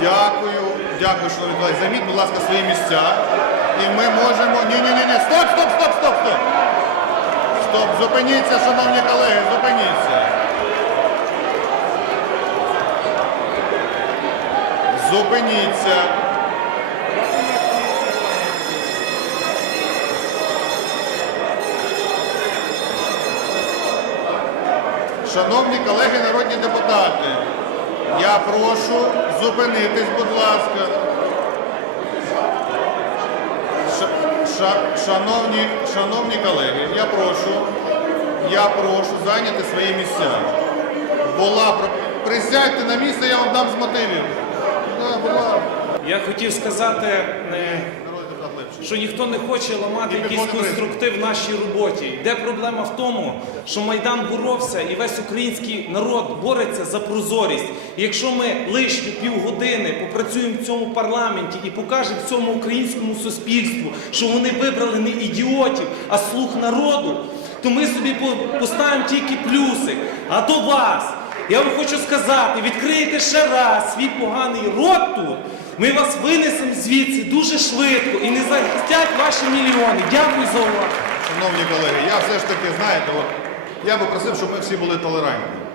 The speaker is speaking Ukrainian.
Дякую, дякую, шановні колеги. Займіть, будь ласка, свої місця. І ми можемо. Ні, ні, ні, ні. Стоп, стоп, стоп, стоп, стоп. Стоп, зупиніться, шановні колеги, зупиніться. Зупиніться. Шановні колеги народні депутати, я прошу зупинитись, будь ласка. Ша- ша- шановні, шановні колеги, я прошу, я прошу зайняти свої місця. Була присядьте на місце, я вам дам з мотивів. Да, ласка. Я хотів сказати, що ніхто не хоче ламати якийсь конструктив в нашій роботі. Де проблема в тому, що Майдан боровся і весь український народ бореться за прозорість. І якщо ми лишні півгодини попрацюємо в цьому парламенті і покажемо цьому українському суспільству, що вони вибрали не ідіотів, а слух народу, то ми собі поставимо тільки плюсик. А до вас. Я вам хочу сказати, відкриєте ще раз свій поганий рот тут, ми вас винесемо звідси дуже швидко і не захистять ваші мільйони. Дякую за увагу. Шановні колеги, я все ж таки, знаєте, от, я би просив, щоб ми всі були толерантні.